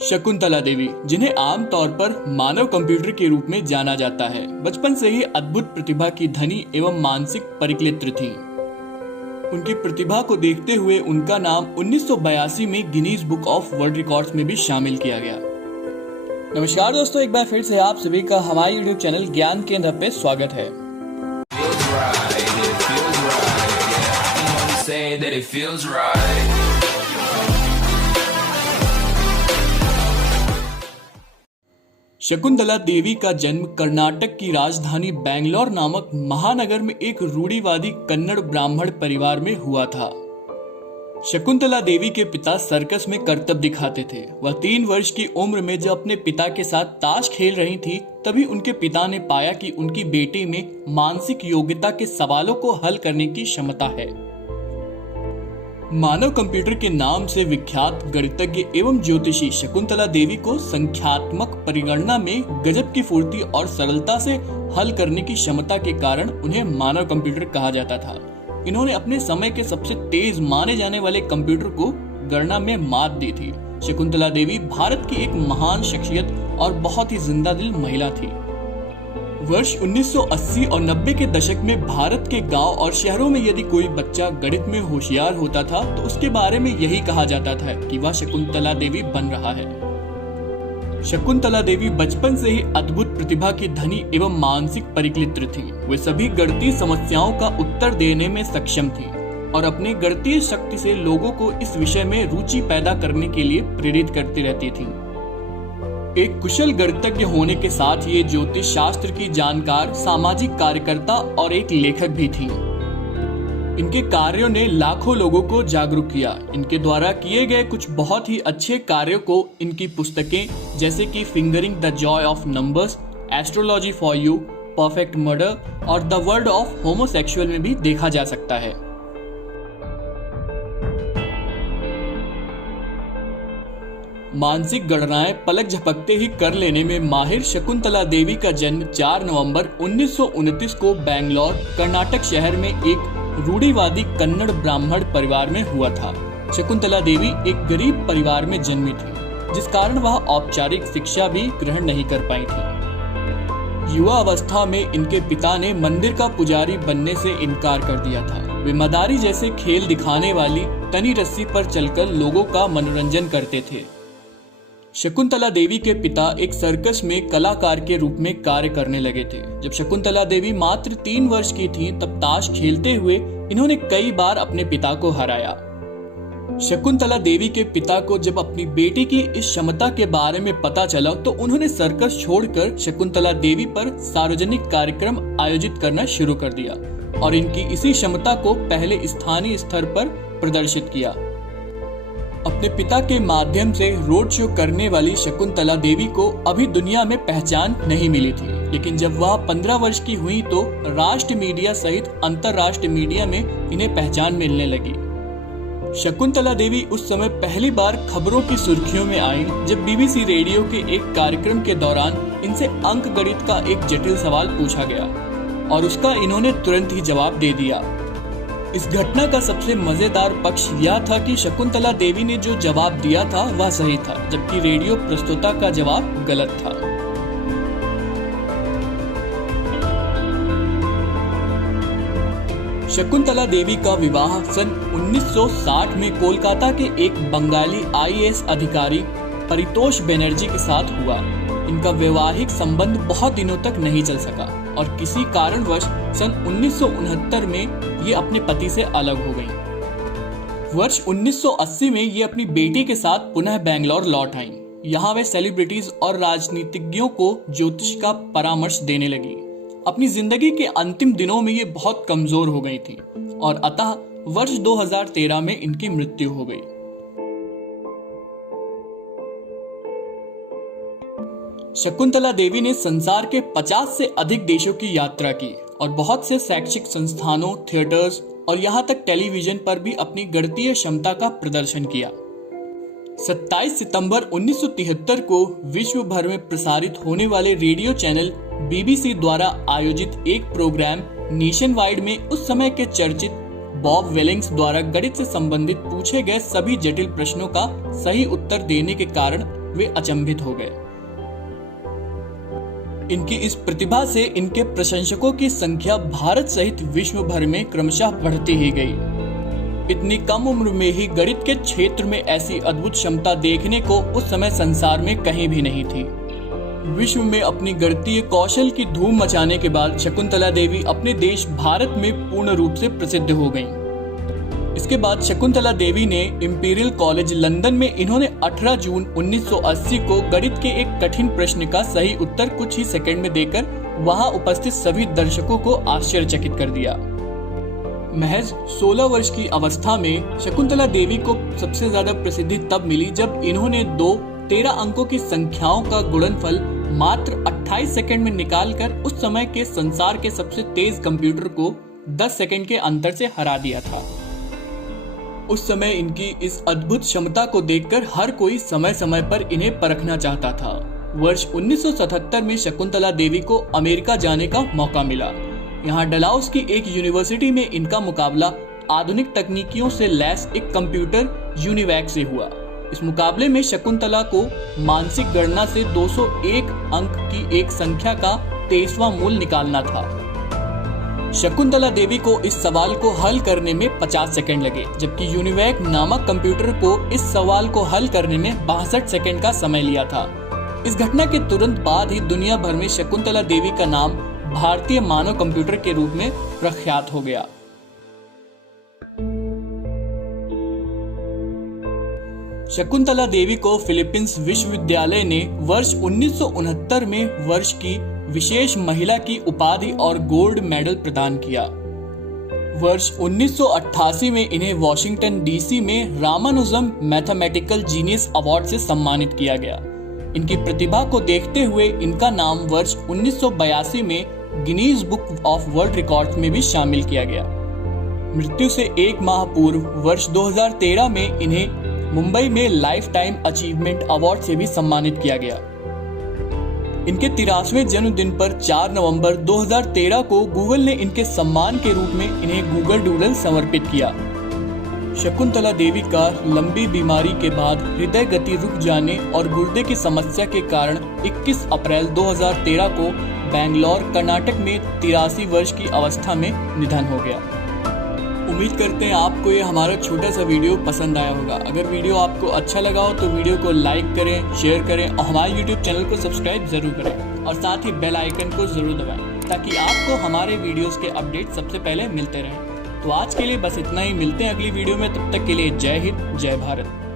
शकुंतला देवी, जिन्हें आमतौर पर मानव कंप्यूटर के रूप में जाना जाता है, बचपन से ही अद्भुत प्रतिभा की धनी एवं मानसिक परिकलित्र थीं। उनकी प्रतिभा को देखते हुए उनका नाम 1982 में Guinness book of world records में भी शामिल किया गया। नमस्कार दोस्तों, एक बार फिर से आप सभी का हमारे यूट्यूब चैनल ज्ञान केंद्र पे स्वागत है। शकुंतला देवी का जन्म कर्नाटक की राजधानी बैंगलोर नामक महानगर में एक रूढ़िवादी कन्नड़ ब्राह्मण परिवार में हुआ था। शकुंतला देवी के पिता सर्कस में करतब दिखाते थे। वह 3 वर्ष की उम्र में जब अपने पिता के साथ ताश खेल रही थी, तभी उनके पिता ने पाया कि उनकी बेटी में मानसिक योग्यता के सवालों को हल करने की क्षमता है। मानव कंप्यूटर के नाम से विख्यात गणितज्ञ एवं ज्योतिषी शकुंतला देवी को संख्यात्मक परिगणना में गजब की फुर्ती और सरलता से हल करने की क्षमता के कारण उन्हें मानव कंप्यूटर कहा जाता था। इन्होंने अपने समय के सबसे तेज माने जाने वाले कंप्यूटर को गणना में मात दी थी। शकुंतला देवी भारत की एक महान शख्सियत और बहुत ही जिंदा दिल महिला थी। वर्ष 1980 और 90 के दशक में भारत के गांव और शहरों में यदि कोई बच्चा गणित में होशियार होता था तो उसके बारे में यही कहा जाता था कि वह शकुंतला देवी बन रहा है। शकुंतला देवी बचपन से ही अद्भुत प्रतिभा की धनी एवं मानसिक परिकलित्र थी। वे सभी गणितीय समस्याओं का उत्तर देने में सक्षम थी और अपनी गणितीय शक्ति से लोगों को इस विषय में रुचि पैदा करने के लिए प्रेरित करती रहती थी। एक कुशल गणितज्ञ होने के साथ ये ज्योतिष शास्त्र की जानकार, सामाजिक कार्यकर्ता और एक लेखक भी थी। इनके कार्यों ने लाखों लोगों को जागरूक किया। इनके द्वारा किए गए कुछ बहुत ही अच्छे कार्यों को इनकी पुस्तकें जैसे कि fingering the Joy of numbers, astrology for you, perfect murder और द वर्ल्ड ऑफ होमोसेक्सुअल में भी देखा जा सकता है। मानसिक गणनाएं पलक झपकते ही कर लेने में माहिर शकुंतला देवी का जन्म 4 नवंबर 1929 को बैंगलोर, कर्नाटक शहर में एक रूढ़िवादी कन्नड़ ब्राह्मण परिवार में हुआ था। शकुंतला देवी एक गरीब परिवार में जन्मी थी, जिस कारण वह औपचारिक शिक्षा भी ग्रहण नहीं कर पाई थी। युवा अवस्था में इनके पिता ने मंदिर का पुजारी बनने से इनकार कर दिया था। वे मदारी जैसे खेल दिखाने वाली तनी रस्सी पर चलकर लोगों का मनोरंजन करते थे। शकुंतला देवी के पिता एक सर्कस में कलाकार के रूप में कार्य करने लगे थे। जब शकुंतला देवी मात्र 3 वर्ष की थीं, तब ताश खेलते हुए इन्होंने कई बार अपने पिता को हराया। शकुंतला देवी के पिता को जब अपनी बेटी की इस क्षमता के बारे में पता चला तो उन्होंने सर्कस छोड़कर शकुंतला देवी पर सार्वजनिक कार्यक्रम आयोजित करना शुरू कर दिया और इनकी इसी क्षमता को पहले स्थानीय स्तर पर प्रदर्शित किया। अपने पिता के माध्यम से रोड शो करने वाली शकुंतला देवी को अभी दुनिया में पहचान नहीं मिली थी, लेकिन जब वह 15 वर्ष की हुई तो राष्ट्रीय मीडिया सहित अंतर्राष्ट्रीय मीडिया में इन्हें पहचान मिलने लगी। शकुंतला देवी उस समय पहली बार खबरों की सुर्खियों में आई जब बीबीसी रेडियो के एक कार्यक्रम के दौरान इनसे अंकगणित का एक जटिल सवाल पूछा गया और उसका इन्होंने तुरंत ही जवाब दे दिया। इस घटना का सबसे मजेदार पक्ष यह था कि शकुंतला देवी ने जो जवाब दिया था वह सही था, जबकि रेडियो प्रस्तोता का जवाब गलत था। शकुंतला देवी का विवाह सन 1960 में कोलकाता के एक बंगाली आईएएस अधिकारी परितोष बनर्जी के साथ हुआ। इनका वैवाहिक संबंध बहुत दिनों तक नहीं चल सका और किसी कारणवश सन 1969 में ये अपने पति से अलग हो गईं। वर्ष 1980 में ये अपनी बेटी के साथ पुनः बैंगलोर लौट आईं। यहाँ वे सेलिब्रिटीज और राजनीतिज्ञों को ज्योतिष का परामर्श देने लगी। अपनी जिंदगी के अंतिम दिनों में ये बहुत कमजोर हो गई थी और अतः वर्ष 2013 में इनकी मृत्यु हो गई। शकुंतला देवी ने संसार के 50 से अधिक देशों की यात्रा की और बहुत से शैक्षिक संस्थानों, थिएटर्स और यहाँ तक टेलीविजन पर भी अपनी गणितीय क्षमता का प्रदर्शन किया। 27 सितंबर 1973 को विश्व भर में प्रसारित होने वाले रेडियो चैनल बीबीसी द्वारा आयोजित एक प्रोग्राम नेशन वाइड में उस समय के चर्चित बॉब वेलिंग्स द्वारा गणित से संबंधित पूछे गए सभी जटिल प्रश्नों का सही उत्तर देने के कारण वे अचंभित हो गए। इनकी इस प्रतिभा से इनके प्रशंसकों की संख्या भारत सहित विश्व भर में क्रमशः बढ़ती ही गई। इतनी कम उम्र में ही गणित के क्षेत्र में ऐसी अद्भुत क्षमता देखने को उस समय संसार में कहीं भी नहीं थी। विश्व में अपनी गणितीय कौशल की धूम मचाने के बाद शकुंतला देवी अपने देश भारत में पूर्ण रूप से प्रसिद्ध हो गईं। इसके बाद शकुंतला देवी ने इंपीरियल कॉलेज लंदन में इन्होंने 18 जून 1980 को गणित के एक कठिन प्रश्न का सही उत्तर कुछ ही सेकंड में देकर वहां उपस्थित सभी दर्शकों को आश्चर्यचकित कर दिया। महज 16 वर्ष की अवस्था में शकुंतला देवी को सबसे ज्यादा प्रसिद्धि तब मिली जब इन्होंने 13 अंकों की संख्याओं का गुणनफल मात्र 28 सेकंड में निकालकर उस समय के संसार के सबसे तेज कंप्यूटर को 10 सेकंड के अंतर से हरा दिया था। उस समय इनकी इस अद्भुत क्षमता को देखकर हर कोई समय समय पर इन्हें परखना चाहता था। वर्ष 1977 में शकुंतला देवी को अमेरिका जाने का मौका मिला। यहाँ डलाउस की एक यूनिवर्सिटी में इनका मुकाबला आधुनिक तकनीकियों से लैस एक कंप्यूटर यूनिवैक से हुआ। इस मुकाबले में शकुंतला को मानसिक गणना से 201 अंक की एक संख्या का 23वां मूल निकालना था। शकुंतला देवी को इस सवाल को हल करने में 50 सेकंड लगे, जबकि यूनिवैक नामक कंप्यूटर को इस सवाल को हल करने में 62 सेकंड का समय लिया था। इस घटना के तुरंत बाद ही दुनिया भर में शकुंतला देवी का नाम भारतीय मानव कंप्यूटर के रूप में प्रख्यात हो गया। शकुंतला देवी को फिलीपींस विश्वविद्यालय ने वर्ष 1969 में वर्ष की विशेष महिला की उपाधि और गोल्ड मेडल प्रदान किया। वर्ष 1988 में इन्हें वॉशिंगटन डीसी में रामानुजम मैथमेटिकल जीनियस अवार्ड से सम्मानित किया गया। इनकी प्रतिभा को देखते हुए इनका नाम वर्ष 1982 में Guinness book of world records में भी शामिल किया गया। मृत्यु से एक माह पूर्व वर्ष 2013 में इन्हें मुंबई में लाइफ टाइम अचीवमेंट अवार्ड से भी सम्मानित किया गया। इनके 83वें जन्मदिन पर 4 नवंबर 2013 को गूगल ने इनके सम्मान के रूप में इन्हें गूगल डूडल समर्पित किया। शकुंतला देवी का लंबी बीमारी के बाद हृदय गति रुक जाने और गुर्दे की समस्या के कारण 21 अप्रैल 2013 को बेंगलोर, कर्नाटक में 83 वर्ष की अवस्था में निधन हो गया। उम्मीद करते हैं आपको ये हमारा छोटा सा वीडियो पसंद आया होगा। अगर वीडियो आपको अच्छा लगा हो तो वीडियो को लाइक करें, शेयर करें और हमारे यूट्यूब चैनल को सब्सक्राइब जरूर करें और साथ ही बेल आइकन को जरूर दबाएं ताकि आपको हमारे वीडियोस के अपडेट सबसे पहले मिलते रहें। तो आज के लिए बस इतना ही, मिलते हैं अगली वीडियो में। तब तक के लिए जय हिंद, जय भारत।